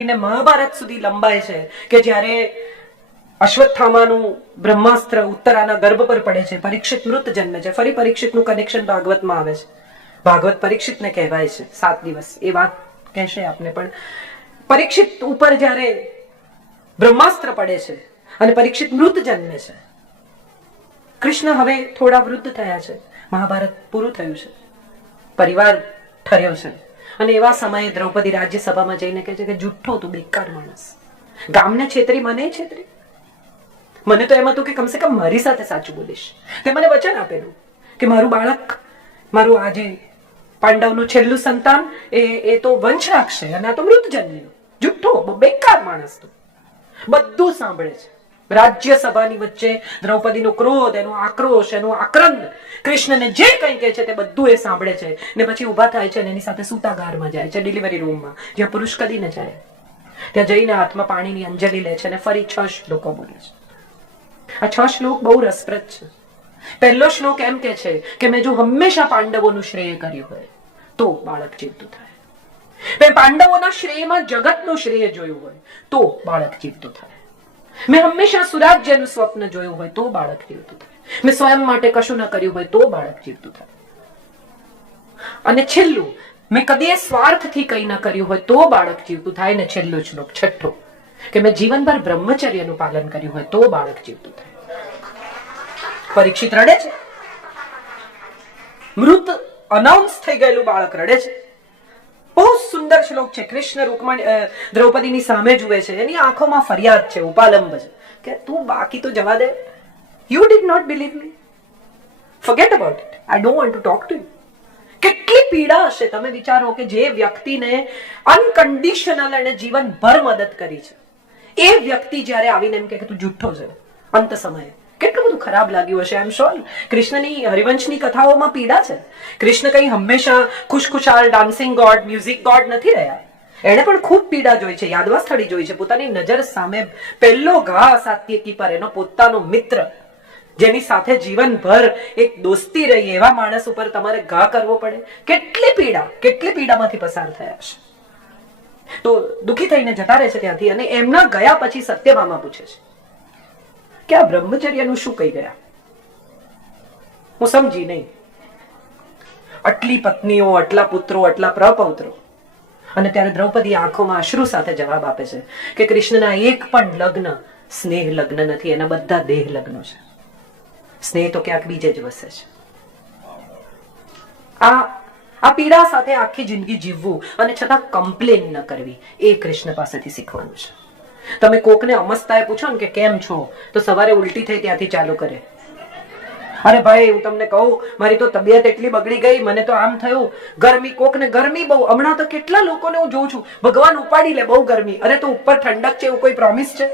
મહાભારત સુધી લંબાય છે કે જ્યારે અશ્વત્થામાનું બ્રહ્માસ્ત્ર ઉત્તરાના ગર્ભ પર પડે છે, પરીક્ષિત મૃત જન્મે છે. ફરી પરીક્ષિતનું કનેક્શન ભાગવતમાં આવે છે. ભાગવત પરીક્ષિતને કહેવાય છે 7 દિવસ, એ વાત કહેશે આપને. પણ પરીક્ષિત ઉપર જ્યારે બ્રહ્માસ્ત્ર પડે છે અને પરીક્ષિત મૃત જન્મે છે, કૃષ્ણ હવે થોડા વૃદ્ધ થયા છે, મહાભારત પૂરું થયું છે, પરિવાર ઠર્યો છે. અને એવા સમયે દ્રૌપદી રાજ્યસભામાં જઈને કહે છે કે જુઠ્ઠો, તું બેકાર માણસ, ગામને છેતરી, મને છેતરી. મને તો એમ હતું કે કમસે કમ મારી સાથે સાચું બોલીશ. તે મને વચન આપેલું કે મારું બાળક, મારું આજે પાંડવનું છેલ્લું સંતાન એ તો વંશ રાખશે, અને આ તો મૃત જન્મ્યું. જુઠ્ઠો, બેકાર માણસ તું. બધું સાંભળે છે. રાજ્યસભાની વચ્ચે દ્રૌપદીનો ક્રોધ, એનો આક્રોશ, એનું આક્રંદ, કૃષ્ણને જે કંઈ કહે છે તે બધું એ સાંભળે છે. ને પછી ઉભા થાય છે અને એની સાથે સૂતાગારમાં જાય છે, ડિલિવરી રૂમમાં, જ્યાં પુરુષ કદી ન જાય. ત્યાં જઈને હાથમાં પાણીની અંજલિ લે છે અને ફરી 6 શ્લોકો બોલે છે. આ 6 શ્લોક બહુ રસપ્રદ છે. પહેલો શ્લોક એમ કે છે કે મેં જો હંમેશા પાંડવોનું શ્રેય કર્યું હોય તો બાળક જીવતું થાય. મેં પાંડવોના શ્રેયમાં જગતનું શ્રેય જોયું હોય તો બાળક જીવતું થાય. મેં હંમેશા સુરાજ્યનું સ્વપ્ન જોયું હોય તો બાળક જીવતું થાય. મેં સ્વયં માટે કશું ન કર્યું હોય તો બાળક જીવતું થાય. અને છેલ્લું, મેં કદી સ્વાર્થથી કંઈ ન કર્યું હોય તો બાળક જીવતું થાય. ને છેલ્લો શ્લોક, છઠ્ઠો, કે મેં જીવનભર બ્રહ્મચર્યનું પાલન કર્યું હોય તો બાળક જીવતું થાય. પરીક્ષિત રડે છે, મૃત અનાઉન્સ થઈ ગયેલું બાળક રડે છે. બહુ સુંદર શ્લોક છે. કૃષ્ણ રૂકમણી દ્રૌપદીની સામે જુએ છે, એની આંખોમાં ફરિયાદ છે, ઉપાલંબ છે કે તું બાકી તો જવા દે. You did not believe me, forget about it, I don't want to talk to you. કેટલી પીડા હશે. તમે વિચારો કે જે વ્યક્તિને અનકન્ડિશનલ અને જીવનભર મદદ કરી છે, એ વ્યક્તિ જ્યારે આવીને એમ કે તું જુઠ્ઠો છે અંત સમયે, કેટલું બધું ખરાબ લાગ્યું હશે. આઈ એમ શ્યોર કૃષ્ણની હરિવંશની કથાઓમાં પીડા છે. કૃષ્ણ કઈ હંમેશા ખુશખુશાલ ડાન્સિંગ ગોડ, મ્યુઝિક ગોડ નથી રહ્યા. એણે પણ ખૂબ પીડા જોઈ છે, યાદવાસ્થળી જોઈ છે. પોતાની નજર સામે પહેલો ઘા સાત્યકી પર, એનો પોતાનો મિત્ર, જેની સાથે જીવનભર એક દોસ્તી રહી, એવા માણસ ઉપર તમારે ઘા કરવો પડે. કેટલી પીડા, કેટલી પીડામાંથી પસાર થયા હશે. તો દુઃખી થઈને જતા રહે છે ત્યાંથી. અને એમના ગયા પછી સત્યભામા પૂછે છે કે આ બ્રહ્મચર્યનું શું કહી ગયા? હું સમજી નહીં. આટલી પત્નીઓ, આટલા પુત્રો, આટલા પ્રપૌત્રો, અને ત્યારે દ્રૌપદી આંખોમાં અશ્રુ સાથે જવાબ આપે છે કે કૃષ્ણના એક પણ લગ્ન સ્નેહ લગ્ન નથી, એના બધા દેહ લગ્નો છે. સ્નેહ તો ક્યાંક બીજે જ વસે છે. આ પીડા સાથે આખી જિંદગી જીવવું અને છતાં કમ્પ્લેન ન કરવી, એ કૃષ્ણ પાસેથી શીખવાનું છે. તમે કોકને અમસ્તાએ પૂછો ને કે કેમ છો, તો સવારે ઉલટી થઈ ત્યાંથી ચાલુ કરે. અરે ભાઈ, હું તમને કહું, મારી તો તબિયત એટલી બગડી ગઈ, મને તો આમ થયું, ગરમી, કોકને ગરમી બહુ. હમણાં તો કેટલા લોકોને હું જોઉં છું, ભગવાન ઉપાડી લે, બહુ ગરમી. અરે તો ઉપર ઠંડક છે એવું કોઈ પ્રોમિસ છે?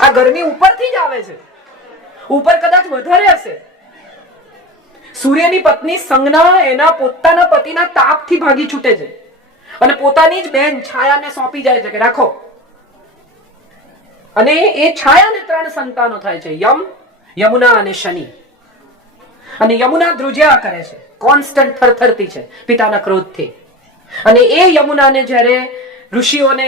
આ ગરમી ઉપરથી જ આવે છે, ઉપર કદાચ વધારે હશે. સૂર્યની પત્ની સંજ્ઞા એના પોતાના પતિના તાપથી ભાગી છૂટે છે અને પોતાની જ બેન છાયાને સોંપી જાય છે કે રાખો. અને એ છાયાને 3 સંતાનો થાય છે, યમ, યમુના અને શનિ. અને યમુના ધ્રુજ્યા કરે છે, કોન્સ્ટન્ટ થરથરતી છે પિતાના ક્રોધથી. અને એ યમુનાને જ્યારે ઋષિઓને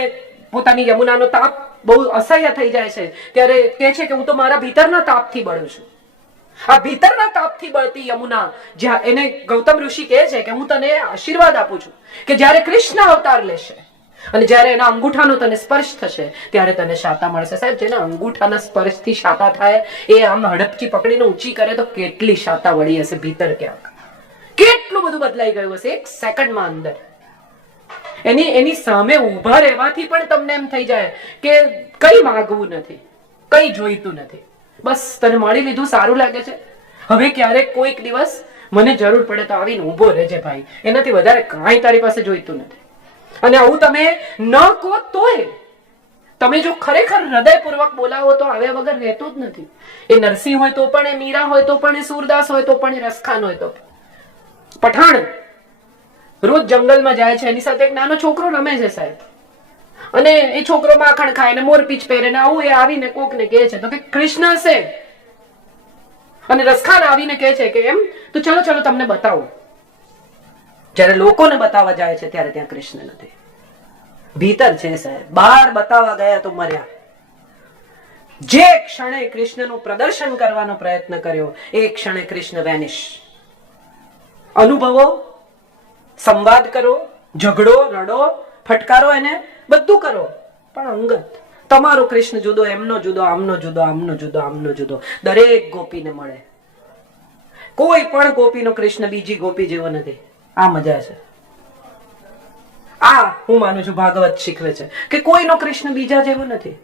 પોતાની યમુનાનો તાપ બહુ અસહ્ય થઈ જાય છે, ત્યારે કહે છે કે હું તો મારા ભીતરના તાપથી બળું છું. આ ભીતરના તાપથી બળતી યમુના, જ્યાં એને ગૌતમ ઋષિ કહે છે કે હું તને આશીર્વાદ આપું છું કે જ્યારે કૃષ્ણ અવતાર લેશે અને જ્યારે એના અંગૂઠાનો તને સ્પર્શ થશે ત્યારે તને શાતા મળશે. સાહેબ, જેના અંગૂઠાના સ્પર્શથી શાતા થાય, એ આમ હડપચી પકડીને ઊંચી કરે તો કેટલી શાતા વળી હશે ભીતર ક્યાંક. કેટલું બધું બદલાઈ ગયું હશે એક સેકન્ડમાં અંદર. એની સામે ઉભા રહેવાથી પણ તમને એમ થઈ જાય કે કઈ માગવું નથી, કઈ જોઈતું નથી, બસ તને મળી લીધું, સારું લાગે છે. હવે ક્યારેક કોઈક દિવસ મને જરૂર પડે તો આવીને ઉભો રહેજે ભાઈ, એનાથી વધારે કાંઈ તારી પાસે જોઈતું નથી. અને આવું તમે ન કહો તોય, તમે જો ખરેખર હૃદયપૂર્વક બોલાવો તો આવ્યા વગર રહેતું જ નથી. એ નરસિંહ હોય તો પણ, એ મીરા હોય તો પણ, એ સૂરદાસ હોય તો પણ, એ રસખાન હોય તો. પઠાણ રોજ જંગલમાં જાય છે, એની સાથે એક નાનો છોકરો રમે છે સાહેબ, અને એ છોકરો માખણ ખાય ને મોરપીંછ પહેરે ને આવું. એ આવીને કોકને કહે છે તો કે કૃષ્ણ હશે, અને રસખાન આવીને કહે છે કે એમ, તો ચલો ચલો તમને બતાવું. જ્યારે લોકોને બતાવવા જાય છે ત્યારે ત્યાં કૃષ્ણ નથી. ભીતર છે સાહેબ, બહાર બતાવવા ગયા તો મર્યા. જે ક્ષણે કૃષ્ણનું પ્રદર્શન કરવાનો પ્રયત્ન કર્યો એ ક્ષણે કૃષ્ણ વેનિશ. અનુભવો, સંવાદ કરો, ઝઘડો, રડો, ફટકારો, એને બધું કરો, પણ અંગત. તમારો કૃષ્ણ જુદો, એમનો જુદો, આમનો જુદો, આમનો જુદો, આમનો જુદો. દરેક ગોપીને મળે. કોઈ પણ ગોપીનો કૃષ્ણ બીજી ગોપી જેવો નથી. આ મજા છે. આ હું માનું છું ભાગવત શીખવે છે કે કોઈનો કૃષ્ણ બીજા જેવો નથી.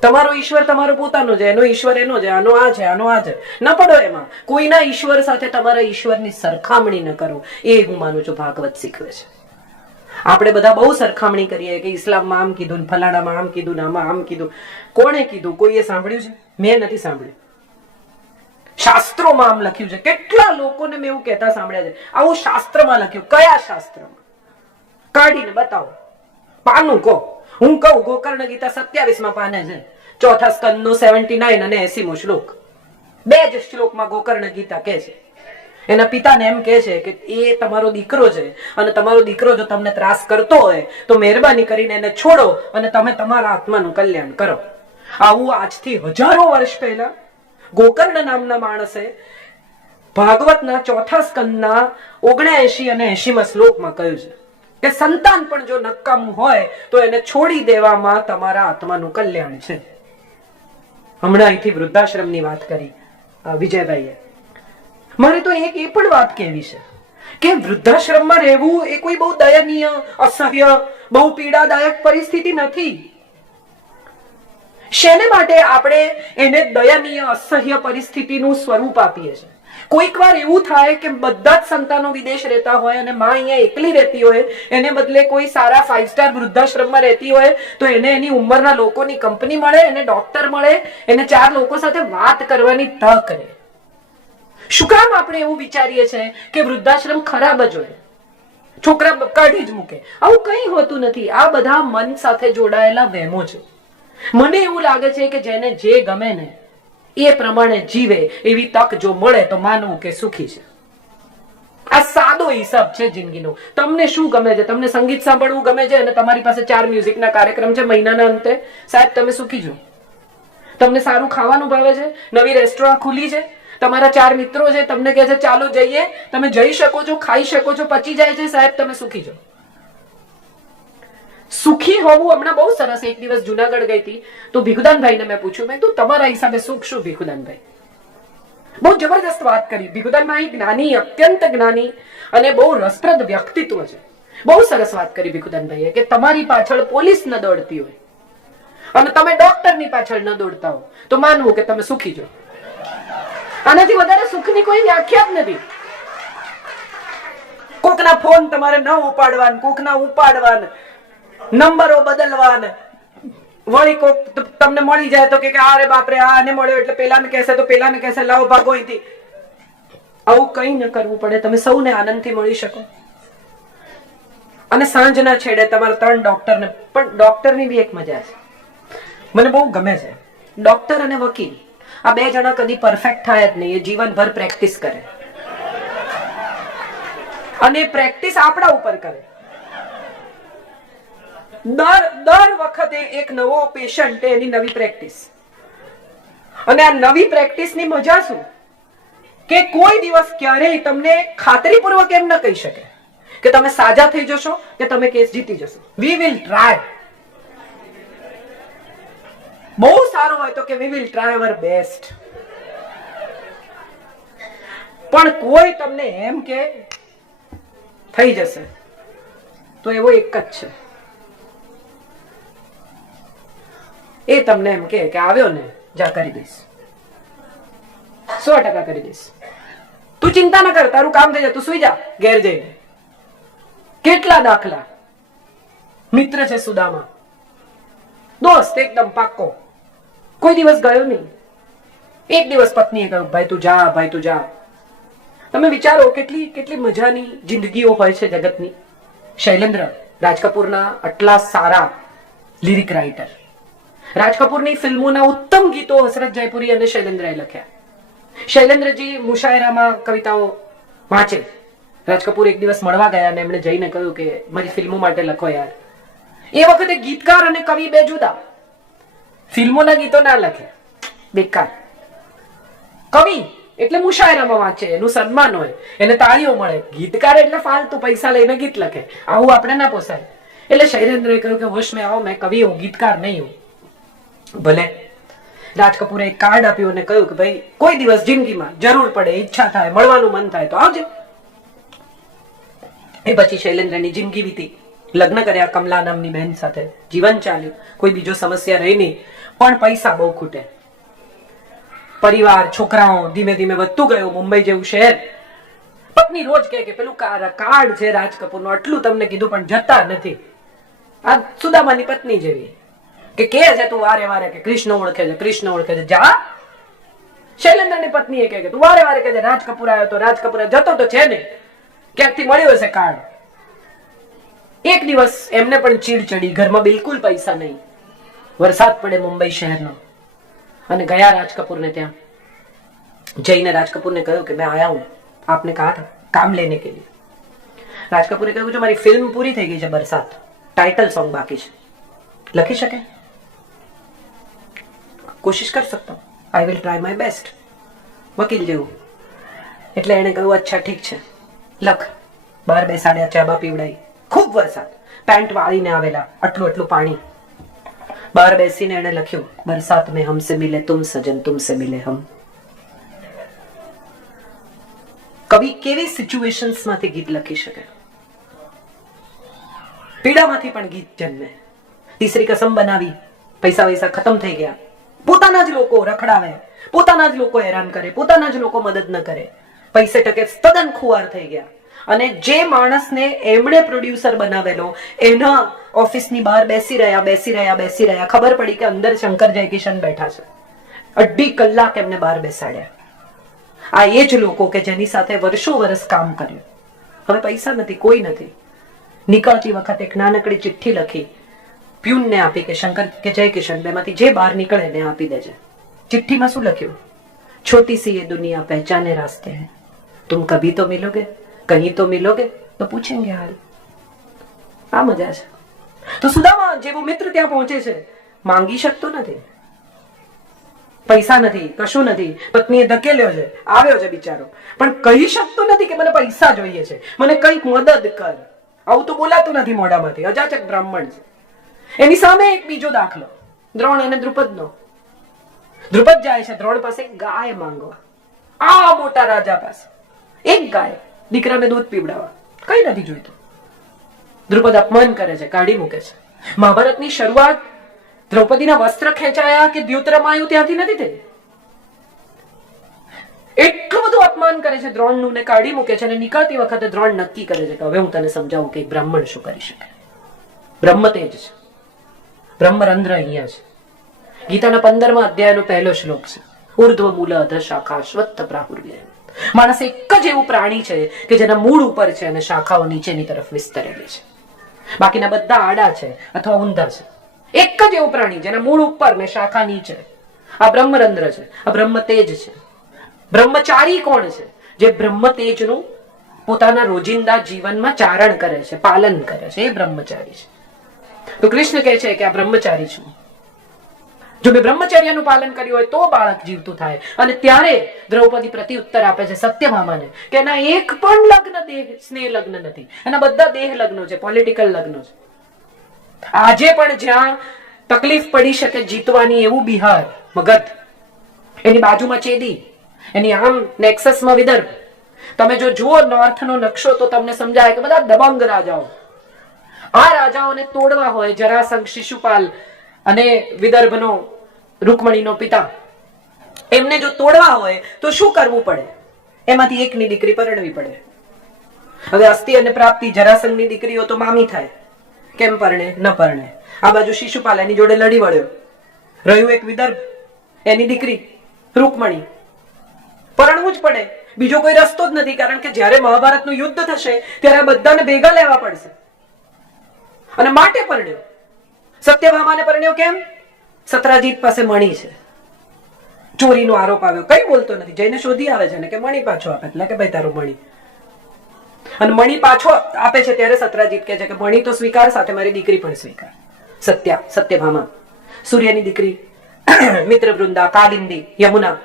તમારો ઈશ્વર તમારો પોતાનો છે, એનો ઈશ્વર એનો છે, આનો આ છે, આનો આ છે. ન પડો એમાં. કોઈના ઈશ્વર સાથે તમારા ઈશ્વરની સરખામણી ન કરો. એ હું માનું છું ભાગવત શીખવે છે. આપણે બધા બહુ સરખામણી કરીએ કે ઇસ્લામમાં આમ કીધું, ફલાણામાં આમ કીધું, આમાં આમ કીધું. કોણે કીધું? કોઈએ સાંભળ્યું છે? મેં નથી સાંભળ્યું. શાસ્ત્રોમાં આમ લખ્યું છે. કેટલા લોકોને મેં એવું કહેતા સાંભળ્યા છે, આવું શાસ્ત્રમાં લખ્યું. કયા શાસ્ત્રમાં? કાઢીને બતાવો, પાનું કહો. હું કહું ગોકર્ણ ગીતા 27માં પાને છે, ચોથા સ્કંદનો 79 અને 80મો શ્લોક. બે જ શ્લોકમાં ગોકર્ણ ગીતા કહે છે. એના પિતાને એમ કહે છે કે એ તમારો દીકરો છે અને તમારો દીકરો જો તમને ત્રાસ કરતો હોય તો મહેરબાની કરીને એને છોડો અને તમે તમારા આત્માનું કલ્યાણ કરો. આવું આજથી હજારો વર્ષ પહેલા ગોકર્ણ નામના માણસે ભાગવતના ચોથા સ્કંદના 79 અને 80મા શ્લોકમાં કહ્યું છે કે સંતાન પણ જો નકામું હોય તો એને છોડી દેવામાં તમારા આત્માનું કલ્યાણ છે. હમણાં અહીંથી વૃદ્ધાશ્રમની વાત કરી વિજયભાઈએ. મારે તો એક એ પણ વાત કહેવી છે કે વૃદ્ધાશ્રમમાં રહેવું એ કોઈ બહુ દયનીય, અસહ્ય, બહુ પીડાદાયક પરિસ્થિતિ નથી. શેને માટે આપણે એને દયનીય, અસહ્ય પરિસ્થિતિનું સ્વરૂપ આપીએ છીએ? કોઈક વાર એવું થાય કે બધા જ સંતાનો વિદેશ રહેતા હોય અને માં અહીંયા એકલી રહેતી હોય, એને બદલે કોઈ સારા 5 સ્ટાર વૃદ્ધાશ્રમમાં રહેતી હોય તો એને એની ઉંમરના લોકોની કંપની મળે, એને ડોક્ટર મળે, એને 4 લોકો સાથે વાત કરવાની તક રહે. શું કામ આપણે એવું વિચારીએ છીએ કે વૃદ્ધાશ્રમ ખરાબ જ હોય, છોકરા કાઢી જ મૂકે? આવું કંઈ હોતું નથી. આ બધા મન સાથે જોડાયેલા વહેમો છે. મને એવું લાગે છે કે જેને જે ગમે ને એ પ્રમાણે જીવે એવી તક જો મળે તો માનવું કે સુખી છે. આ સાદો હિસાબ છે જિંદગીનો. તમને શું ગમે છે? તમને સંગીત સાંભળવું ગમે છે અને તમારી પાસે 4 મ્યુઝિકના કાર્યક્રમ છે મહિનાના અંતે, સાહેબ તમે સુખી છો. તમને સારું ખાવાનું ભાવે છે, નવી રેસ્ટોરન્ટ ખુલી છે, તમારા 4 મિત્રો છે, તમને કહે છે ચાલો જઈએ, તમે જઈ શકો છો, ખાઈ શકો છો, પચી જાય છે, સાહેબ તમે સુખી છો. સુખી હોવું હમણાં બહુ સરસ. એક દિવસ જુનાગઢ ગઈ હતી તો ભીખુદાનભાઈને મેં પૂછ્યું, મેં તું તમારા હિસાબે સુખ શું ભીખુદાનભાઈ? બહુ જબરદસ્ત વાત કરી. ભીખુદાનભાઈ જ્ઞાની, અત્યંત જ્ઞાની અને બહુ રસપ્રદ વ્યક્તિત્વ છે. બહુ સરસ વાત કરી ભીખુદાનભાઈએ કે તમારી પાછળ પોલીસ ન દોડતી હોય અને તમે ડોક્ટરની પાછળ ન દોડતા હો તો માનવું કે તમે સુખી છો. આનાથી વધારે સુખની કોઈ વ્યાખ્યા જ નથી. કોકના ફોન તમારે ન ઉપાડવાના, કોકના ઉપાડવાના, નંબરો બદલવાના, વળી કોક તમને મળી જાય તો કે અરે બાપરે આને મળ્યો એટલે પેલાને કહેશે તો પેલાને કહેશે લાવો ભાગો અહીંથી. આવું કંઈ ન કરવું પડે. તમે સૌને આનંદથી મળી શકો અને સાંજના છેડે તમારા 3 ડોક્ટરને. પણ ડોક્ટરની બી એક મજા છે, મને બહુ ગમે છે. ડોક્ટર અને વકીલ આ 2 જણા કદી પરફેક્ટ થાય જ નહીં. એ જીવનભર પ્રેક્ટિસ કરે અને પ્રેક્ટિસ આપણા ઉપર કરે. દર વખતે એક નવો પેશન્ટ, એની નવી પ્રેક્ટિસ. અને આ નવી પ્રેક્ટિસની મજા શું કે કોઈ દિવસ ક્યારેય તમને ખાતરીપૂર્વક એમ ન કહી શકે કે તમે સાજા થઈ જશો કે તમે કેસ જીતી જશો. We will try. બહુ સારો હોય તો કે we will try our best. પણ કોઈ તમને એમ કે થઈ જશે તો એવો એક જ છે, એ તમને એમ કે આવ્યો ને જા કરી દઈશ, 100% કરી દઈશ, તું ચિંતા ન કર, તારું કામ થઈ જાય, તું સુઈ જા ઘેર જઈને. કેટલા દાખલા. મિત્ર છે સુદામા, દોસ્ત એકદમ પાક્કો, કોઈ દિવસ ગયો નહીં. એક દિવસ પત્નીએ કહ્યું ભાઈ તું જા, ભાઈ તું જા. તમે વિચારો કેટલી કેટલી મજાની જિંદગીઓ હોય છે જગતની. શૈલેન્દ્ર, રાજ કપૂરના આટલા સારા લિરિક રાઇટર, રાજ કપૂરની ફિલ્મોના ઉત્તમ ગીતો હસરત જયપુરી અને શૈલેન્દ્રએ લખ્યા. શૈલેન્દ્રજી મુશાયરામાં કવિતાઓ વાંચે. રાજ કપૂર એક દિવસ મળવા ગયા અને એમણે જઈને કહ્યું કે મારી ફિલ્મો માટે લખો યાર. એ વખતે ગીતકાર અને કવિ બે જુદા. ફિલ્મોના ગીતો ના લખે, બેકાર. કવિ એટલે મુશાયરામાં વાંચે, એનું સન્માન હોય, એને તાળીઓ મળે. ગીતકાર એટલે ફાલતુ પૈસા લઈને ગીત લખે. આવું આપણે ના પોસાય. એટલે શૈલેન્દ્રએ કહ્યું કે હોશ મેં આવો, મેં કવિ હું, ગીતકાર નહીં હું. ભલે. રાજ કપૂરે એક કાર્ડ આપ્યું અને કહ્યું કે ભાઈ કોઈ દિવસ જિંદગીમાં જરૂર પડે, ઈચ્છા થાય, મળવાનું મન થાય તો આવજે. એ પછી શૈલેન્દ્રની જિંદગી વીતી. લગ્ન કર્યા કમલા નામની બહેન સાથે, જીવન ચાલ્યું, કોઈ બીજો સમસ્યા રહી નહીં. પણ પૈસા બહુ ખૂટે. પરિવાર, છોકરાઓ ધીમે ધીમે વધતું ગયું. મુંબઈ જેવું શહેર. પત્ની રોજ કહે કે પેલું કાર્ડ છે રાજ કપૂરનું, આટલું તમને કીધું પણ જતા નથી. આ સુદામાની પત્ની જેવી કે છે તું વારે વારે કે કૃષ્ણ ઓળખે છે, કૃષ્ણ ઓળખે છે. જા. શૈલેન્દ્રની પત્ની કહે કે તું વારે વારે કે રાજ કપૂર આવ્યો તો, રાજ કપૂર જતો તો છે નહીં, ક્યાંકથી મળ્યો હશે કાર્ડ. એક દિવસ એમને પણ ચીડ ચડી, ઘરમાં બિલકુલ પૈસા નહીં. વરસાદ પડે મુંબઈ શહેરનો અને ગયા રાજ કપૂરને ત્યાં. જઈને રાજ કપૂરને કહ્યું કે મેં આયા હું, આપને કહા થા કામ લેને કે લીએ. રાજ કપૂરે કહ્યું કે મારી ફિલ્મ પૂરી થઈ ગઈ છે, બરસાત, ટાઇટલ સોંગ બાકી છે, લખી શકે? કોશિશ કર सकता हूं, I will try my best. વકીલ જેવું. એટલે એને કહ્યું અચ્છા ઠીક છે, લખ. બહાર બેસાડ્યા, ચા બા પીવડાઈ. ખૂબ વરસાદ, પેન્ટ વાળીને આવેલા, આટલું આટલું પાણી. બહાર બેસીને એને લખ્યું, બરસાત में हमसे मिले तुम सजन, तुमसे मिले हम. કવિ કેવી સિચ્યુએશન્સ માંથી ગીત લખી શકે? પીડામાંથી પણ ગીત જન્મે. તીસરી કસમ બનાવી, પૈસા વૈસા ખતમ થઈ ગયા, પોતાના જ લોકો રખડાવે, પોતાના જ લોકો હેરાન કરે, પોતાના જ લોકો મદદ ન કરે, પૈસે ટકે તદ્દન ખુવાર થઈ ગયા. અને જે માણસને એમણે પ્રોડ્યુસર બનાવેલો, એના ઓફિસની બહાર બેસી રહ્યા, ખબર પડી કે અંદર શંકર જયકિશન બેઠા છે. 2.5 કલાક એમને બહાર બેસાડ્યા. આ એ જ લોકો કે જેની સાથે વર્ષો વર્ષ કામ કર્યું. હવે પૈસા નથી, કોઈ નથી. નીકળતી વખતે એક નાનકડી ચિઠ્ઠી લખી, પ્યુનને આપી કે શંકર કે જયકિશન બેમાંથી જે બહાર નીકળે એને આપી દેજે. ચિઠ્ઠીમાં શું લખ્યું? छोटी सी ये दुनिया पहचाने रास्ते हैं, तुम कभी तो मिलोगे, कहीं तो मिलोगे तो पूछेंगे हाल. આ મજા છે. તો સુદામા જેવો મિત્ર ત્યાં પહોંચે છે, માંગી શકતો નથી, પૈસા નથી, કશું નથી. પત્નીએ ધકેલ્યો છે, આવ્યો છે બિચારો, પણ કહી શકતો નથી કે મને પૈસા જોઈએ છે, મને કંઈક મદદ કર. આવું તો બોલાતું નથી મોઢામાંથી. અજાચક બ્રાહ્મણ છે. એની સામે એક બીજો દાખલો, દ્રોણ અને દ્રુપદનો. દ્રુપદ જાય છે દ્રોણ પાસે ગાય માંગવા, આ મોટા રાજા પાસે. એક ગાય, દીકરાને દૂધ પીવડાવવા, કઈ નથી જોઈતું. દ્રુપદ અપમાન કરે છે, કાઢી મૂકે છે. મહાભારતની શરૂઆત દ્રૌપદીના વસ્ત્ર ખેંચાયા કે દ્યુત રમાયું ત્યાંથી નથી થઈ. એટલું બધું અપમાન કરે છે દ્રોણનું ને કાઢી મૂકે છે. અને નીકળતી વખતે દ્રોણ નક્કી કરે છે કે હવે હું તને સમજાવું કે બ્રાહ્મણ શું કરી શકે. બ્રહ્મ તેજ છે, બ્રહ્મરંધ્ર અહીંયા છે. ગીતાના 15મા અધ્યાયનો પહેલો શ્લોક છે, ઉર્ધ્વ મૂલ અધ શાખા અશ્વત્થ પ્રાહુર્ય. માણસ એક જ એવું પ્રાણી છે કે જેના મૂળ ઉપર છે અને શાખાઓ નીચેની તરફ વિસ્તરેલી છે. બાકીના બધા આડા છે અથવા ઊંધા છે. એક જ એવું પ્રાણી જેના મૂળ ઉપર ને શાખા નીચે. આ બ્રહ્મરંધ્ર છે, આ બ્રહ્મ તેજ છે. બ્રહ્મચારી કોણ છે? જે બ્રહ્મ તેજનું પોતાના રોજિંદા જીવનમાં ચારણ કરે છે, પાલન કરે છે, એ બ્રહ્મચારી છે. તો કૃષ્ણ કહે છે કે આ બ્રહ્મચારી છું. જો મેં બ્રહ્મચર્યનું પાલન કર્યું હોય તો બાળક જીવતું થાય. અને ત્યારે દ્રૌપદી પ્રતિ ઉત્તર આપે છે સત્યભામાને કે એના એક પણ લગ્ન દેહ સ્નેહ લગ્ન નથી, એના બધા દેહ લગ્નો છે, પોલિટિકલ લગ્નો છે. આજે પણ જ્યાં તકલીફ પડી શકે જીતવાની એવું બિહાર, મગધ, એની બાજુમાં ચેદી, એની આમ નેક્સસમાં વિદર્ભ. તમે જો જુઓ નોર્થનો નકશો તો તમને સમજાય કે બધા દબંગ રાજાઓ. આ રાજાઓને તોડવા હોય, જરાસંઘ, શિશુપાલ અને વિદર્ભનો રૂકમણીનો પિતા, એમને જો તોડવા હોય તો શું કરવું પડે? એમાંથી એકની દીકરી પરણવી પડે. હવે અસ્થિ અને પ્રાપ્તિ, જરાસંઘની દીકરીઓ તો મામી થાય, કેમ પરણે? ન પરણે. આ બાજુ શિશુપાલ એની જોડે લડી વળ્યો. રહ્યું એક વિદર્ભ, એની દીકરી રૂકમણી, પરણવું જ પડે. બીજો કોઈ રસ્તો જ નથી, કારણ કે જ્યારે મહાભારતનું યુદ્ધ થશે ત્યારે આ બધાને ભેગા લેવા પડશે. અને માટે પરણ્યો. સત્યભામાને પરણ્યો કેમ? સત્રાજીત પાસે મણી છે, ચોરીનો આરોપ આવ્યો, કઈ બોલતો નથી, જઈને શોધી આવે છે ને કે મણી પાછો આપે, એટલે કે ભાઈ તારો મણી. અને મણી પાછો આપે છે ત્યારે સત્રાજીત કહે છે કે મણી તો સ્વીકાર, સાથે મારી દીકરી પણ સ્વીકાર. સત્યભામા, સૂર્યની દીકરી, મિત્ર વૃંદા, કાલિંદી, યમુના.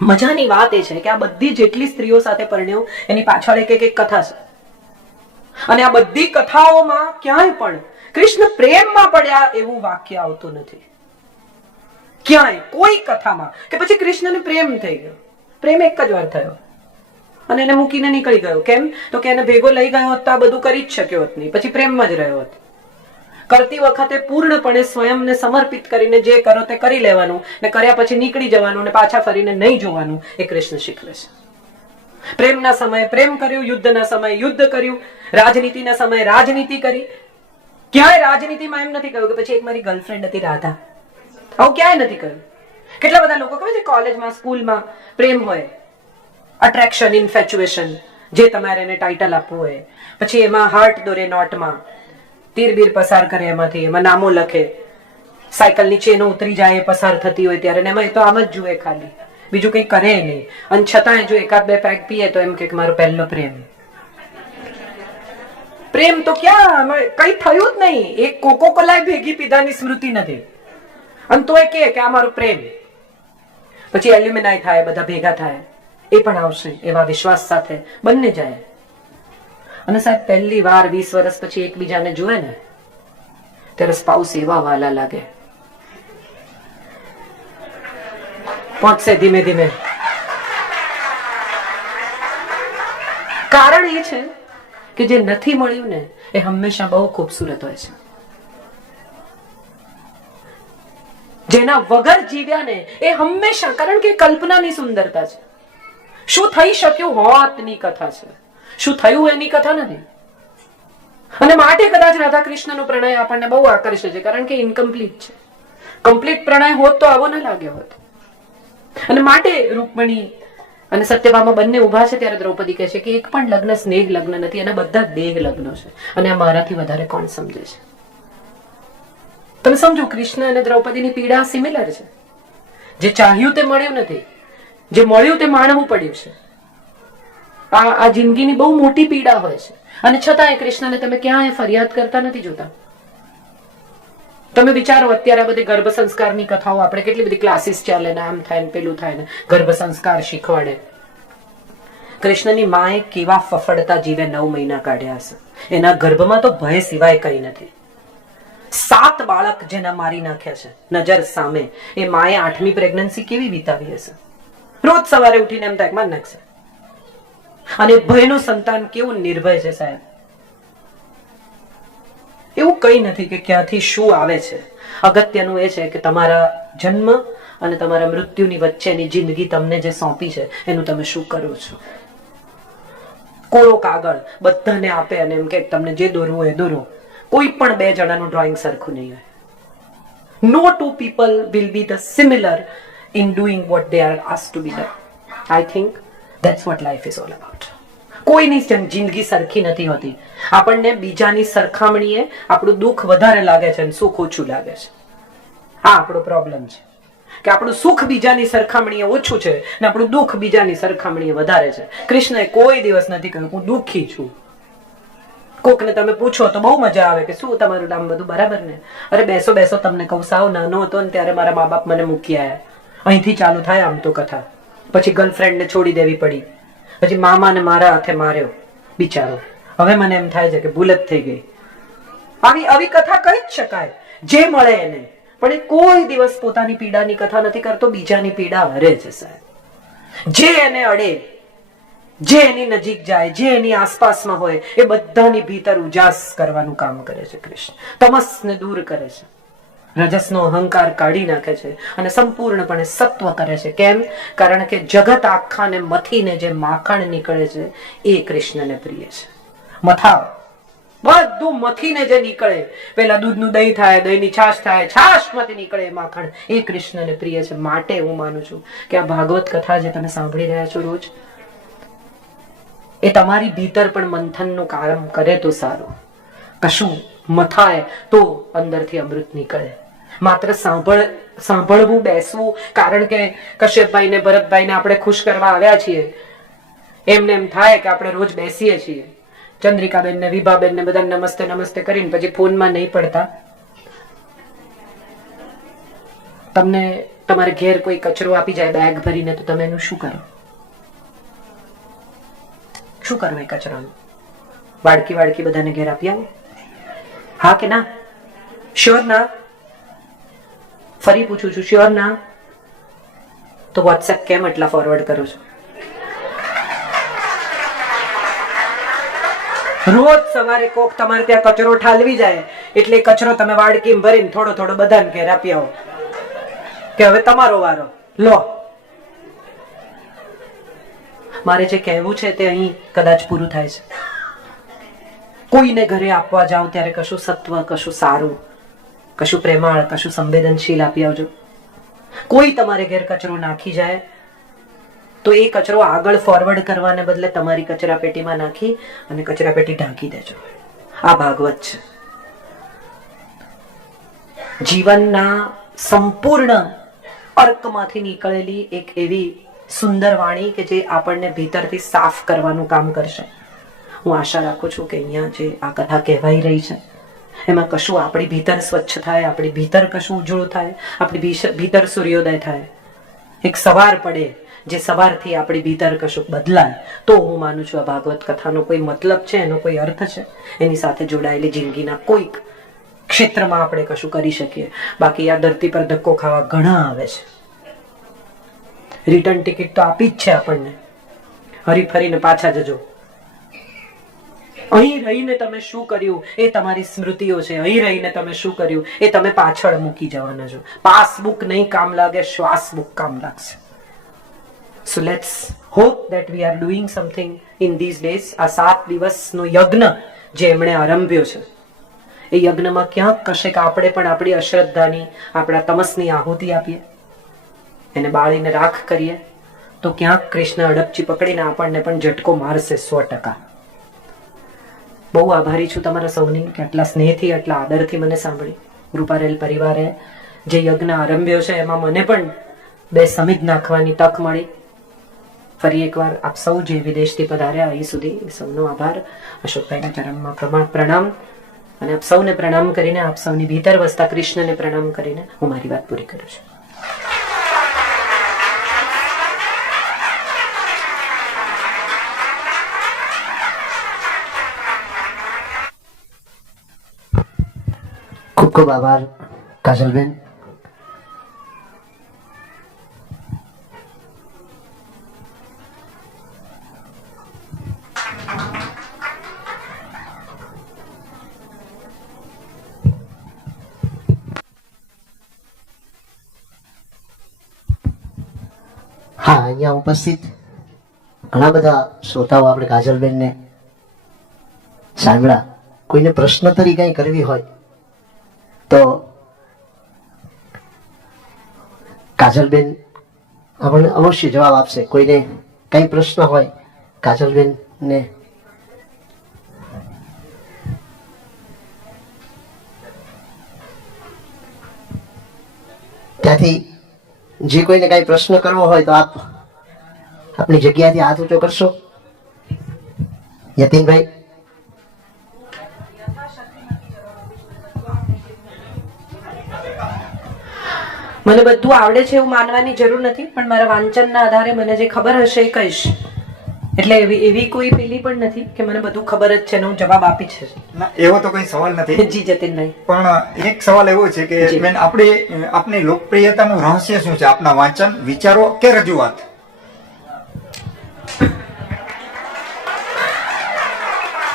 મજાની વાત એ છે કે આ બધી જેટલી સ્ત્રીઓ સાથે પરણ્યો એની પાછળ એક એક કથા છે. અને આ બધી કથાઓમાં ક્યાંય પણ કૃષ્ણ પ્રેમમાં પડ્યા એવું વાક્ય આવતું નથી. ક્યાંય કોઈ કથામાં કે પછી કૃષ્ણને પ્રેમ થઈ ગયો. પ્રેમ એક જ વાર થયો અને એને મૂકીને નીકળી ગયો. કેમ? તો કે એને ભેગો લઈ ગયો હોત તો આ બધું કરી જ શક્યો હોત નહીં. પછી પ્રેમમાં જ રહ્યો હોત. કરતી વખતે પૂર્ણપણે સ્વયંને સમર્પિત કરીને જે કરો તે કરી લેવાનું ને કર્યા પછી નીકળી જવાનું ને પાછા ફરીને નહીં જોવાનું એ કૃષ્ણ શીખવે છે. પ્રેમના સમયે પ્રેમ કર્યું, યુદ્ધના સમયે યુદ્ધ કર્યું, રાજનીતિના સમયે રાજનીતિ કરી. ક્યાંય રાજનીતિમાં એમ નથી કહ્યું કે પછી એક મારી ગર્લફ્રેન્ડ હતી રાધા. આવું ક્યાંય નથી કહ્યું. કેટલા બધા લોકો કહે છે કોલેજમાં, સ્કૂલમાં પ્રેમ હોય, અટ્રેક્શન, ઇન્ફેચ્યુએશન, જે તમારે એને ટાઇટલ આપવું હોય, પછી એમાં હાર્ટ દોરે નોટમાં, તીર બીર પસાર કરે, એમાંથી એમાં નામો લખે, સાયકલની ચેનો ઉતરી જાય એ પસાર થતી હોય ત્યારે એમાં એ તો આમ જ જુએ ખાલી, બીજું કંઈ કરે નહીં. અને છતાંય જો એકાદ બે પેક પીએ તો એમ કે મારો પહેલો પ્રેમ. પ્રેમ તો ક્યાં, કઈ થયું જ નહીં. એક કોકો કોલા ભેગી પીધાની સ્મૃતિ નથી અને તો એ કે આ મારો પ્રેમ. પછી એલ્યુમિનાય થાય, બધા ભેગા થાય, એ પણ આવશે એવા વિશ્વાસ સાથે બંને જાય. અને સાહેબ પહેલી વાર 20 વર્ષ પછી એકબીજાને જુએ ને ત્યારે સ્પાઉસ એવા વાલા લાગે. પહોંચશે ધીમે ધીમે. કારણ એ છે કે જે નથી મળ્યું ને એ હંમેશા બહુ ખૂબસૂરત હોય છે. જેના વગર જીવ્યા ને એ હંમેશા, કારણ કે કલ્પનાની સુંદરતા છે. શું થઈ શક્યું હોત ની કથા છે, શું થયું એની કથા નથી. અને માટે કદાચ રાધા કૃષ્ણનો પ્રણય આપણને બહુ આકર્ષે છે, કારણ કે ઇનકમ્પ્લીટ છે. કમ્પ્લીટ પ્રણય હોત તો આવો ન લાગ્યો હોત. અને માટે રૂકમણી અને સત્યભામા બંને ઉભા છે ત્યારે દ્રૌપદી કહે છે કે એક પણ લગ્ન સ્નેહ લગ્ન નથી, અને બધા દેહ લગ્નો છે. અને આ મારાથી વધારે કોણ સમજે છે? તમે સમજો, કૃષ્ણ અને દ્રૌપદીની પીડા સિમિલર છે. જે ચાહ્યું તે મળ્યું નથી, જે મળ્યું તે માણવું પડ્યું છે. આ જિંદગીની બહુ મોટી પીડા હોય છે. અને છતાંય કૃષ્ણને તમે ક્યાંય ફરિયાદ કરતા નથી જોતા. તમે વિચારો, અત્યારે આ બધી ગર્ભ સંસ્કારની કથાઓ, આપણે કેટલી બધી ક્લાસીસ ચાલે ને આમ થાય ને પેલું થાય ને ગર્ભ સંસ્કાર શીખવાડે. કૃષ્ણની માએ કેવા ફફડતા જીવે 9 મહિના કાઢ્યા હશે. એના ગર્ભમાં તો ભય સિવાય કઈ નથી. 7 બાળક જેના મારી નાખ્યા છે નજર સામે, એ માએ 8મી પ્રેગ્નન્સી કેવી વિતાવી હશે. રોજ સવારે ઉઠીને એમ થાય માર નાખશે. અને ભયનું સંતાન કેવું નિર્ભય છે સાહેબ. એવું કઈ નથી કે ક્યાંથી શું આવે છે. અગત્યનું એ છે કે તમારા જન્મ અને તમારા મૃત્યુની વચ્ચેની જિંદગી તમને જે સોંપી છે એનું તમે શું કરો છો. કોરો કાગળ બધાને આપે અને એમ કે તમને જે દોરવું હોય દોરો. કોઈ પણ 2 જણાનું ડ્રોઈંગ સરખું નહીં હોય. No 2 people will be the similar in doing what they are asked to be done. I think that's what life is all about. કોઈની જિંદગી સરખી નથી હોતી. આપણને બીજાની સરખામણીએ આપણું દુઃખ વધારે લાગે છે અને સુખ ઓછું લાગે છે. આ આપણો પ્રોબ્લેમ છે કે આપણું સુખ બીજાની સરખામણીએ ઓછું છે ને આપણું દુઃખ બીજાની સરખામણીએ વધારે છે. કૃષ્ણએ કોઈ દિવસ નથી કહ્યું હું દુઃખી છું. કોકને તમે પૂછો તો બહુ મજા આવે કે શું તમારું નામ બધું બરાબર ને? અરે બેસો બેસો, તમને કહું, સાવ નાનો હતો ને ત્યારે મારા મા બાપ મને મૂકી આવ્યા. અહીંથી ચાલુ થાય આમ તો કથા. પછી ગર્લફ્રેન્ડને છોડી દેવી પડી, પછી મામાને મારા હાથે માર્યો બિચારો. હવે મને એમ થાય છે કે ભૂલ જ થઈ ગઈ. આવી કથા કહી જ શકાય જે મળે એને. પણ એ કોઈ દિવસ પોતાની પીડાની કથા નથી કરતો, બીજાની પીડા હરે છે સાહેબ. જે એને અડે, જે એની નજીક જાય, જે એની આસપાસમાં હોય, એ બધાની ભીતર ઉજાસ કરવાનું કામ કરે છે કૃષ્ણ. તમસને દૂર કરે છે, રજસનો અહંકાર કાઢી નાખે છે અને સંપૂર્ણપણે સત્વ કરે છે. કેમ? કારણ કે જગત આખાને મથીને જે માખણ નીકળે છે એ કૃષ્ણને પ્રિય છે. મથાવ બધું મથીને જે નીકળે, પેલા દૂધનું દહીં થાય, દહીંની છાશ થાય, છાશમાંથી નીકળે માખણ, એ કૃષ્ણને પ્રિય છે. માટે હું માનું છું કે આ ભાગવત કથા જે તમે સાંભળી રહ્યા છો રોજ, એ તમારી ભીતર પણ મંથનનું કામ કરે તો સારું. કશું મથાય તો અંદરથી અમૃત નીકળે. માત્ર સાંભળવું, બેસવું, કારણ કે કશ્યપભાઈ ને ભરતભાઈ ને આપણે ખુશ કરવા આવ્યા છીએ એમને એમ થાય કે આપણે રોજ બેસીએ છીએ, ચંદ્રિકાબેન ને વિભાબેન ને બધા નમસ્તે નમસ્તે કરીને પછી ફોનમાં નહીં પડતા. તમને તમારે ઘેર કોઈ કચરો આપી જાય બેગ ભરીને, તો તમે એનું શું કરો? શું કરવું એ કચરાનું? વાડકી વાડકી બધાને ઘેર આપી આવો? હા કે ના? શ્યોર ના? ફરી પૂછું છું, શ્યોર ના? તો વોટ્સએપ કેમ એટલા ફોરવર્ડ કરો છો? રોજ સવારે કોક તમારે ત્યાં કચરો ઠાલવી જાય એટલે કચરો તમે વાડકીમાં ભરીને થોડો થોડો બધાને ઘેર આપી આવો કે હવે તમારો વારો લો. મારે જે કહેવું છે તે અહીં કદાચ પૂરું થાય છે. કોઈને ઘરે આપવા જાઓ ત્યારે કશું સત્વ, કશું સારું, કશું પ્રેમાળ, કશું સંવેદનશીલ આપી આવજો. કોઈ તમારે ઘેર કચરો નાખી જાય તો એ કચરો આગળ ફોરવર્ડ કરવાને બદલે તમારી કચરા પેટીમાં નાખી અને કચરા પેટી ઢાંકી દેજો. આ ભાગવત છે. જીવનના સંપૂર્ણ અર્કમાંથી નીકળેલી એક એવી સુંદર વાણી કે જે આપણને ભીતરથી સાફ કરવાનું કામ કરશે. હું આશા રાખું છું કે અહીંયા જે આ કથા કહેવાઈ રહી છે એમાં કશું આપણી ભીતર સ્વચ્છ થાય, આપણી ભીતર કશું ઉજળું થાય, આપણી ભીતર સૂર્યોદય થાય, એક સવાર પડે જે સવારથી આપણી ભીતર કશું બદલાય. તો હું માનું છું આ ભાગવત કથાનો કોઈ મતલબ છે, એનો કોઈ અર્થ છે, એની સાથે જોડાયેલી જિંદગીના કોઈક ક્ષેત્રમાં આપણે કશું કરી શકીએ. બાકી આ ધરતી પર ધક્કો ખાવા ઘણા આવે છે. રિટર્ન ટિકિટ તો આપી જ છે આપણને, હરી ફરીને પાછા જજો. અહીં રહીને તમે શું કર્યું એ તમારી સ્મૃતિઓ છે. અહીં રહીને તમે શું કર્યું એ તમે પાછળ મૂકી જવાના છો. પાસબુક નહીં કામ લાગે, શ્વાસબુક કામ લાગશે. So let's hope that we are doing something in these days. આ 7 દિવસનો યજ્ઞ જે એમણે આરંભ્યો છે એ યજ્ઞમાં ક્યાંક કશેક આપણે પણ આપણી અશ્રદ્ધાની, આપણા તમસની આહુતિ આપીએ, એને બાળીને રાખ કરીએ તો ક્યાંક કૃષ્ણ અડપચી પકડીને આપણને પણ ઝટકો મારશે 100%. બહુ આભારી છું તમારા સૌની કે આટલા સ્નેહથી, આટલા આદરથી મને સાંભળી. રૂપારેલ પરિવારે જે યજ્ઞ આરંભ્યો છે એમાં મને પણ 2 સમિધ નાખવાની તક મળી. ફરી એકવાર આપ સૌ જે વિદેશથી પધાર્યા અહીં સુધી, સૌનો આભાર. અશોકભાઈના ચરણમાં પ્રણામ. અને આપ સૌને પ્રણામ કરીને, આપ સૌની ભીતર વસતા કૃષ્ણને પ્રણામ કરીને હું મારી વાત પૂરી કરું છું. ખૂબ ખૂબ આભાર કાજલબેન. હા, અહીંયા ઉપસ્થિત ઘણા બધા શ્રોતાઓ આપણે કાજલબેનને સાંભળ્યા. કોઈને પ્રશ્નોત્તરી કંઈ કરવી હોય તો કાજલબેન આપણને અવશ્ય જવાબ આપશે. કોઈને કઈ પ્રશ્ન હોય કાજલબેનને ત્યાંથી જે કોઈને કઈ પ્રશ્ન કરવો હોય તો આપ આપની જગ્યાથી હાથ ઊંચો કરશો. યતીનભાઈ, મને બધું આવડે છે એવું માનવાની જરૂર નથી, પણ મારા વાંચનના આધારે મને જે ખબર હશે એ કહીશ. એટલે એવી કોઈ પેલી પણ નથી કે મને બધું ખબર જ છે ને હું જવાબ આપી છે. ના, એવો તો કોઈ સવાલ નથી. જી જતીનભાઈ, પણ એક સવાલ એવો છે કે બેન, આપની લોકપ્રિયતાનું રહસ્ય શું છે? આપના વાંચન, વિચારો કે રજૂઆત?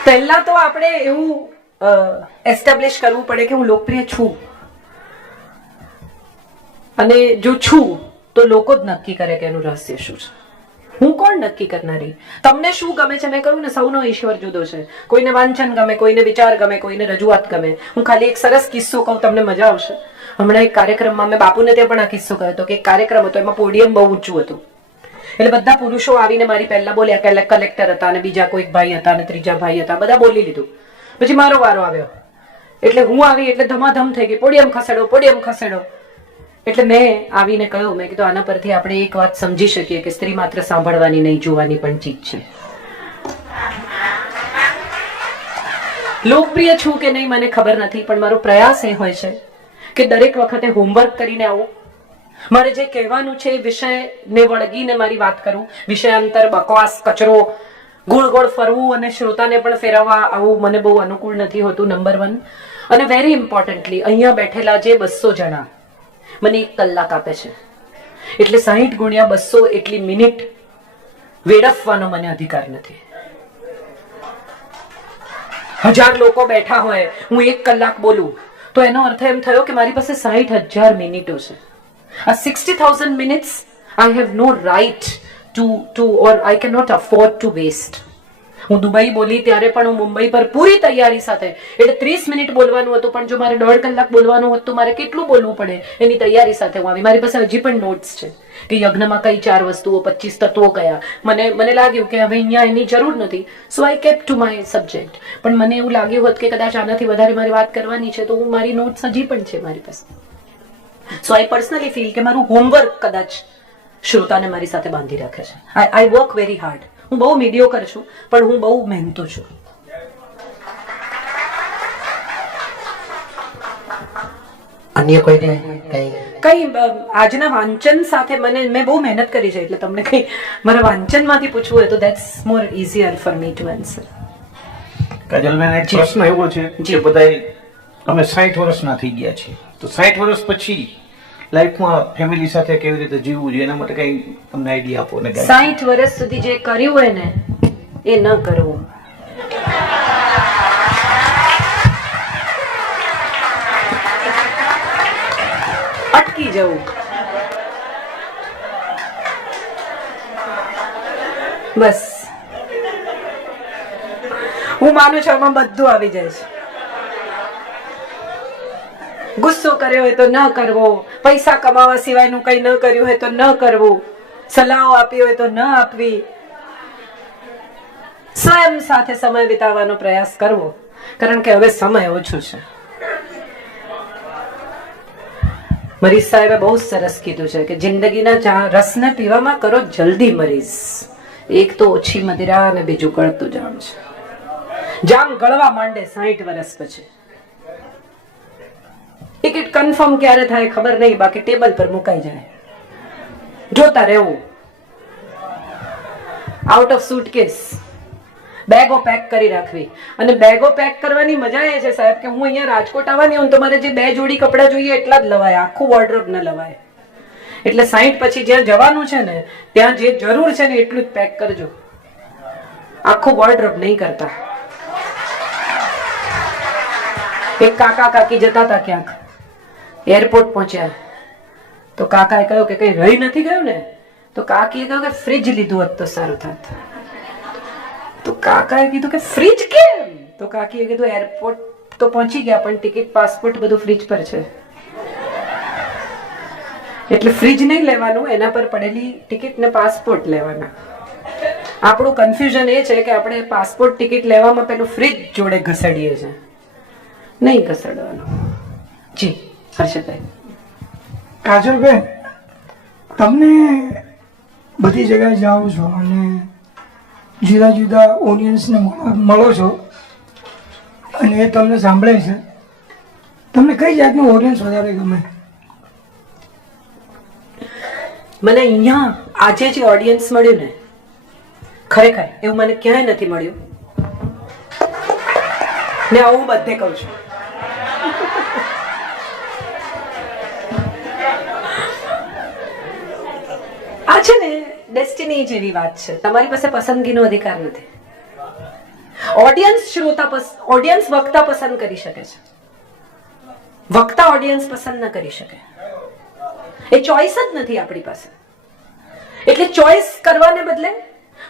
પહેલા તો આપણે એવું એસ્ટાબ્લિશ કરવું પડે કે હું લોકપ્રિય છું, અને જો છું તો લોકો જ નક્કી કરે કે એનું રહસ્ય શું છે. હું કોણ નક્કી કરનારી? તમને શું ગમે છે? મેં કહ્યું ને, સૌનો ઈશ્વર જુદો છે. કોઈને વાંચન ગમે, કોઈને વિચાર ગમે, કોઈને રજૂઆત ગમે. હું ખાલી એક સરસ કિસ્સો કહું, તમને મજા આવશે. હમણાં એક કાર્યક્રમમાં મેં બાપુને ત્યાં પણ આ કિસ્સો કહ્યો હતો કે એક કાર્યક્રમ હતો, એમાં પોડિયમ બહુ ઊંચું હતું. એટલે બધા પુરુષો આવીને મારી પહેલા બોલ્યા કે કલેક્ટર હતા, અને બીજા કોઈક ભાઈ હતા, અને ત્રીજા ભાઈ હતા, બધા બોલી લીધું. પછી મારો વારો આવ્યો, એટલે હું આવી એટલે ધમાધમ થઈ ગઈ, પોડિયમ ખસેડો, પોડિયમ ખસેડો. એટલે મેં આવીને કહ્યું, મેં કીધું આના પરથી આપણે એક વાત સમજી શકીએ કે સ્ત્રી માત્ર સાંભળવાની નહીં, જોવાની પણ ચીજ છે. લોકપ્રિય છું કે નહીં મને ખબર નથી, પણ મારો પ્રયાસ એ હોય છે કે દરેક વખતે હોમવર્ક કરીને આવું. મારે જે કહેવાનું છે એ વિષયને વળગીને મારી વાત કરું. વિષયાંતર, બકવાસ, કચરો, ગોળ ગોળ ફરવું અને શ્રોતાને પણ ફેરવવા આવું મને બહુ અનુકૂળ નથી હોતું, નંબર 1. અને વેરી ઇમ્પોર્ટન્ટલી અહીંયા બેઠેલા જે 200 જણા મને 1 કલાક આપે છે, એટલે 60 ગુણ્યા 200 એટલી મિનિટ વેડફવાનો મને અધિકાર નથી. 1000 લોકો બેઠા હોય, હું 1 કલાક બોલું તો એનો અર્થ એમ થયો કે મારી પાસે 60,000 મિનિટો છે. આ 60,000 minutes I have no right to or I cannot afford to waste. હું દુબઈ બોલી ત્યારે પણ હું મુંબઈ પર પૂરી તૈયારી સાથે, એટલે 30 મિનિટ બોલવાનું હતું, પણ જો મારે 1.5 કલાક બોલવાનું હતું તો મારે કેટલું બોલવું પડે એની તૈયારી સાથે હું આવી. મારી પાસે હજી પણ નોટ્સ છે કે યજ્ઞમાં કઈ 4 વસ્તુઓ, 25 તત્વો કયા. મને લાગ્યું કે હવે અહીંયા એની જરૂર નથી, સો આઈ કેપ્ટ ટુ માય સબ્જેક્ટ. પણ મને એવું લાગ્યું હોત કે કદાચ આનાથી વધારે મારી વાત કરવાની છે, તો હું મારી નોટ્સ હજી પણ છે મારી પાસે. સો આઈ પર્સનલી ફીલ કે મારું હોમવર્ક કદાચ શ્રોતાને મારી સાથે બાંધી રાખે છે. I work very hard. હું બહુ મીડિયોકર છું, પણ હું બહુ મહેનતુ છું. અન્ય કોઈને કઈ આજના વાંચન સાથે મેં બહુ મહેનત કરી છે, એટલે તમને કઈ મારા વાંચનમાંથી પૂછવું હોય તો that's more easier for me to answer. કાજલબેન, એક પ્રશ્ન એવો છે કે બધાય અમે 60 વર્ષના થઈ ગયા છીએ, તો 60 વર્ષ પછી લાઈફમાં ફેમિલી સાથે કેવી રીતે જીવવું જોઈએ એના માટે કઈ તમને આઈડિયા આપો ને. 60 વર્ષ સુધી જે કર્યું હોય ને એ ન કરવું. અટકી જવું. બસ હું માનું છું આમાં બધું આવી જાય છે. ગુસ્સો કર્યો હોય તો ન કરવો, પૈસા કમાવા સિવાયનું કઈ ન કર્યું હોય તો ન કરવું, સલાહો આપી હોય તો ન આપવી, સ્વયં સાથે સમય વિતાવવાનો પ્રયાસ કરવો, કારણ કે હવે સમય ઓછો છે. મરીઝ સાહેબે બહુ સરસ કીધું છે કે જિંદગીના રસને પીવામાં કરો જલ્દી મરીઝ. એક તો ઓછી મદિરા અને બીજું ગળતું જામ છે. જામ ગળવા માંડે 60 વર્ષ પછી. ટિકિટ કન્ફર્મ ક્યારે થાય ખબર નહીં, બાકી ટેબલ પર મુકાઈ જાય, જોતા રહેવું. આઉટ ઓફ સુટકેસ બેગો પેક કરી રાખવી. અને બેગો પેક કરવાની મજા એ છે સાહેબ કે હું અહીંયા રાજકોટ આવવાની હોઉં તો મારે જે 2 જોડી કપડાં જોઈએ એટલા જ લવાય, આખું વોર્ડરોબ ન લવાય. એટલે 60 પછી જ્યાં જવાનું છે ને ત્યાં જે જરૂર છે ને એટલું જ પેક કરજો, આખું વોર્ડરોબ નહીં કરતા. એક કાકા કાકી જતા હતા ક્યાંક, એરપોર્ટ પહોંચ્યા તો કાકાએ કહ્યું કે કઈ રહી નથી ગયું ને, તો કાકીએ કહ્યું કે ફ્રીજ લીધું હોત તો સારું થાત. તો કાકાએ કીધું કે ફ્રીજ કેમ? તો કાકીએ કીધું એરપોર્ટ તો પહોંચી ગયા પણ ટિકિટ, પાસપોર્ટ બધું ફ્રીજ પર છે, એટલે ફ્રીજ નહીં લેવાનું, એના પર પડેલી ટિકિટ ને પાસપોર્ટ લેવાના. આપણું કન્ફ્યુઝન એ છે કે આપણે પાસપોર્ટ ટિકિટ લેવામાં પેલું ફ્રીજ જોડે ઘસડીએ છીએ, નહીં ઘસડવાનું. જી હર્ષદભાઈ. કાજલબેન, તમને બધી જગ્યાએ જાઓ છો અને જુદા જુદા ઓડિયન્સને મળો છો અને એ તમને સાંભળે છે, તમને કઈ જાતનું ઓડિયન્સ વધારે ગમે? મને અહીંયા આજે જે ઓડિયન્સ મળ્યું ને, ખરેખર એવું મને ક્યાંય નથી મળ્યું ને આવું બધે કહું છું. આ છે ને ડેસ્ટિની જેવી વાત છે, તમારી પાસે પસંદગીનો અધિકાર નથી. ઓડિયન્સ વક્તા પસંદ કરી શકે છે, વક્તા ઓડિયન્સ પસંદ ન કરી શકે. એ ચોઈસ જ નથી આપણી પાસે. એટલે ચોઈસ કરવાને બદલે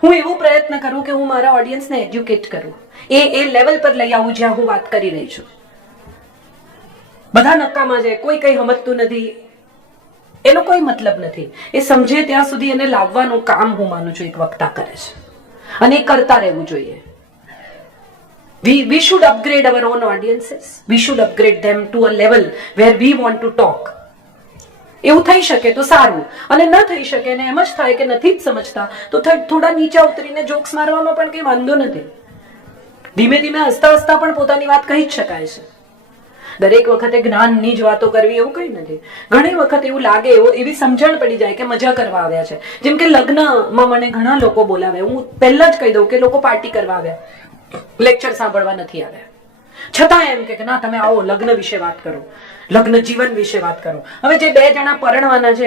હું એવું પ્રયત્ન કરું કે હું મારા ઓડિયન્સને એજ્યુકેટ કરું, એ લેવલ પર લઈ આવું જ્યાં હું વાત કરી રહી છું. બધા નકામા છે, કોઈ કઈ સમજતું નથી, એનો કોઈ મતલબ નથી. એ સમજે ત્યાં સુધી એને લાવવાનું કામ હું માનું છું એક વક્તા કરે છે, અને એ કરતા રહેવું જોઈએ. We should upgrade our own audiences. We should upgrade them to a level where we want to talk. એવું થઈ શકે તો સારું, અને ન થઈ શકે ને એમ જ થાય કે નથી જ સમજતા તો થોડા નીચે ઉતરીને જોક્સ મારવામાં પણ કઈ વાંધો નથી. ધીમે ધીમે હસતા હસતા પણ પોતાની વાત કહી જ શકાય છે. દરેક વખતે જ્ઞાનની જ વાતો કરવી એવું કઈ નથી. ઘણી વખત એવું લાગે, એવી સમજણ પડી જાય કે મજા કરવા આવ્યા છે. જેમ કે લગ્નમાં મને ઘણા લોકો બોલાવે, હું પહેલા જ કહી દઉં કે લોકો પાર્ટી કરવા આવ્યા, લેક્ચર સાંભળવા નથી આવ્યા. છતાં એમ કે ના તમે આવો, લગ્ન વિશે વાત કરો, લગ્ન જીવન વિશે વાત કરો. હવે જે 2 જણા પરણવાના છે